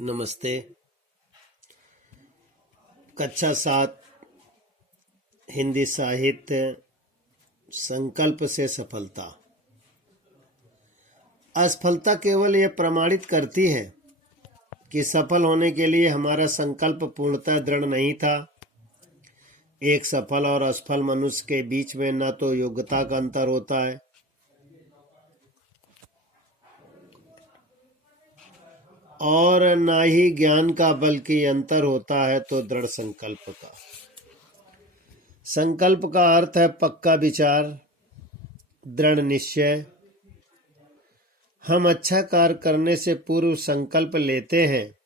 नमस्ते। कक्षा 7 हिंदी साहित्य संकल्प से सफलता। असफलता केवल यह प्रमाणित करती है कि सफल होने के लिए हमारा संकल्प पूर्णतः दृढ़ नहीं था। एक सफल और असफल मनुष्य के बीच में न तो योग्यता का अंतर होता है और न ही ज्ञान का, बल्कि अंतर होता है तो दृढ़ संकल्प का। संकल्प का अर्थ है पक्का विचार, दृढ़ निश्चय। हम अच्छा कार्य करने से पूर्व संकल्प लेते हैं।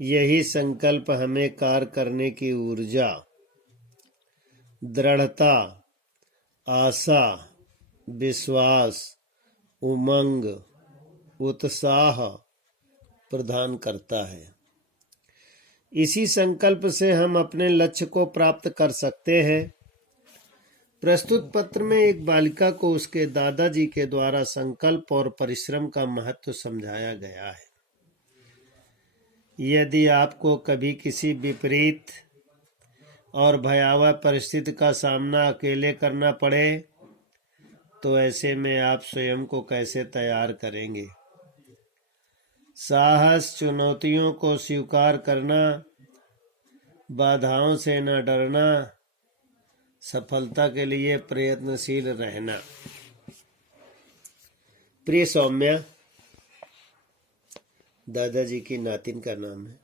यही संकल्प हमें कार्य करने की ऊर्जा, दृढ़ता, आशा, विश्वास, उमंग, उत्साह प्रदान करता है। इसी संकल्प से हम अपने लक्ष्य को प्राप्त कर सकते हैं। प्रस्तुत पत्र में एक बालिका को उसके दादाजी के द्वारा संकल्प और परिश्रम का महत्व समझाया गया है। यदि आपको कभी किसी विपरीत और भयावह परिस्थिति का सामना अकेले करना पड़े तो ऐसे में आप स्वयं को कैसे तैयार करेंगे? साहस, चुनौतियों को स्वीकार करना, बाधाओं से न डरना, सफलता के लिए प्रयत्नशील रहना। प्रिय सौम्या, दादाजी की नातिन का नाम है।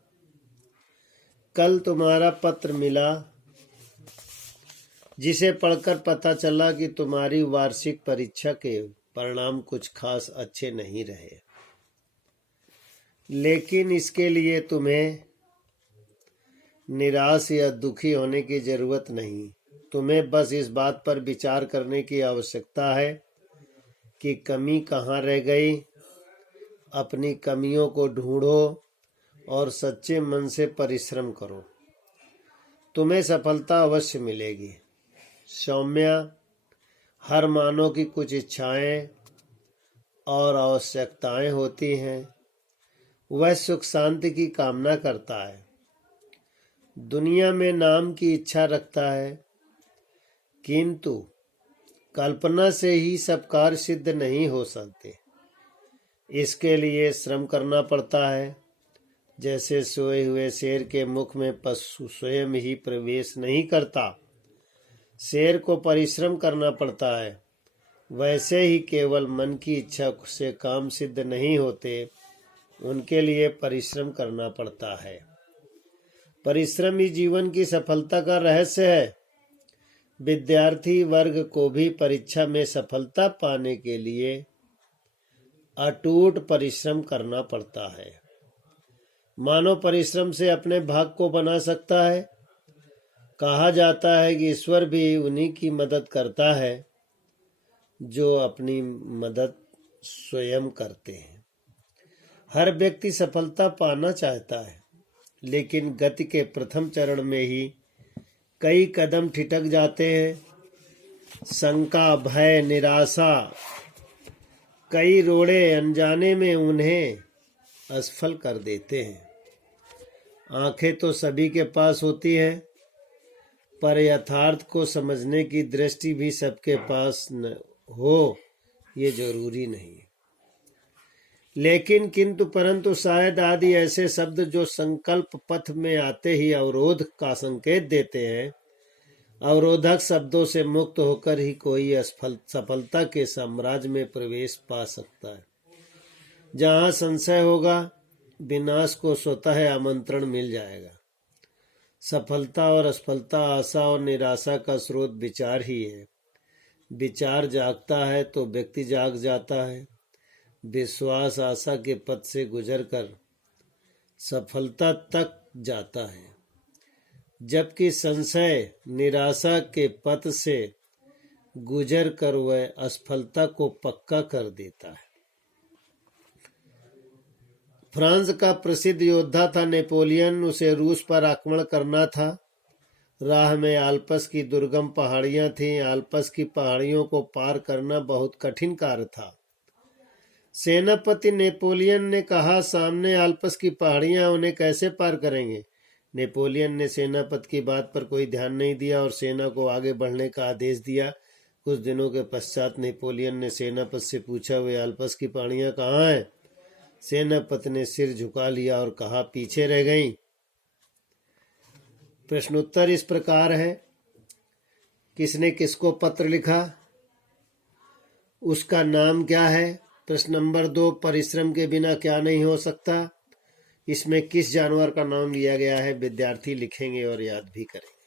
कल तुम्हारा पत्र मिला जिसे पढ़कर पता चला कि तुम्हारी वार्षिक परीक्षा के परिणाम कुछ खास अच्छे नहीं रहे। लेकिन इसके लिए तुम्हें निराश या दुखी होने की जरूरत नहीं। तुम्हें बस इस बात पर विचार करने की आवश्यकता है कि कमी कहाँ रह गई। अपनी कमियों को ढूंढो और सच्चे मन से परिश्रम करो। तुम्हें सफलता अवश्य मिलेगी। सौम्या, हर मानव की कुछ इच्छाएं और आवश्यकताएं होती हैं। वह सुख शांति की कामना करता है, दुनिया में नाम की इच्छा रखता है, किंतु कल्पना से ही सब कार्य सिद्ध नहीं हो सकते। इसके लिए श्रम करना पड़ता है। जैसे सोए हुए शेर के मुख में पशु स्वयं ही प्रवेश नहीं करता, शेर को परिश्रम करना पड़ता है। वैसे ही केवल मन की इच्छा से काम सिद्ध नहीं होते, उनके लिए परिश्रम करना पड़ता है। परिश्रम ही जीवन की सफलता का रहस्य है। विद्यार्थी वर्ग को भी परीक्षा में सफलता पाने के लिए अटूट परिश्रम करना पड़ता है। मानव परिश्रम से अपने भाग्य को बना सकता है। कहा जाता है कि ईश्वर भी उन्हीं की मदद करता है जो अपनी मदद स्वयं करते हैं। हर व्यक्ति सफलता पाना चाहता है, लेकिन गति के प्रथम चरण में ही कई कदम ठिठक जाते हैं। शंका, भय, निराशा, कई रोड़े अनजाने में उन्हें असफल कर देते हैं। आंखें तो सभी के पास होती है, पर यथार्थ को समझने की दृष्टि भी सबके पास न हो ये जरूरी नहीं। लेकिन, किंतु, परंतु, शायद आदि ऐसे शब्द जो संकल्प पथ में आते ही अवरोध का संकेत देते हैं। अवरोधक शब्दों से मुक्त होकर ही कोई सफलता के साम्राज्य में प्रवेश पा सकता है। जहाँ संशय होगा, विनाश को स्वतः आमंत्रण मिल जाएगा। सफलता और असफलता, आशा और निराशा का स्रोत विचार ही है। विचार जागता है तो व्यक्ति जाग जाता है। विश्वास आशा के पथ से गुजरकर सफलता तक जाता है, जबकि संशय निराशा के पथ से गुजरकर वह असफलता को पक्का कर देता है। फ्रांस का प्रसिद्ध योद्धा था नेपोलियन। उसे रूस पर आक्रमण करना था। राह में आल्प्स की दुर्गम पहाड़ियां थीं। आल्प्स की पहाड़ियों को पार करना बहुत कठिन कार्य था। सेनापति नेपोलियन ने कहा, सामने आल्प्स की पहाड़ियां, उन्हें कैसे पार करेंगे? नेपोलियन ने सेनापति की बात पर कोई ध्यान नहीं दिया और सेना को आगे बढ़ने का आदेश दिया। कुछ दिनों के पश्चात नेपोलियन ने सेनापति से पूछा, वे आल्प्स की पहाड़ियां कहाँ हैं? सेनापति ने सिर झुका लिया और कहा, पीछे रह गईं। प्रश्नोत्तर इस प्रकार है, किसने किसको पत्र लिखा, उसका नाम क्या है? प्रश्न नंबर 2, परिश्रम के बिना क्या नहीं हो सकता? इसमें किस जानवर का नाम लिया गया है? विद्यार्थी लिखेंगे और याद भी करेंगे।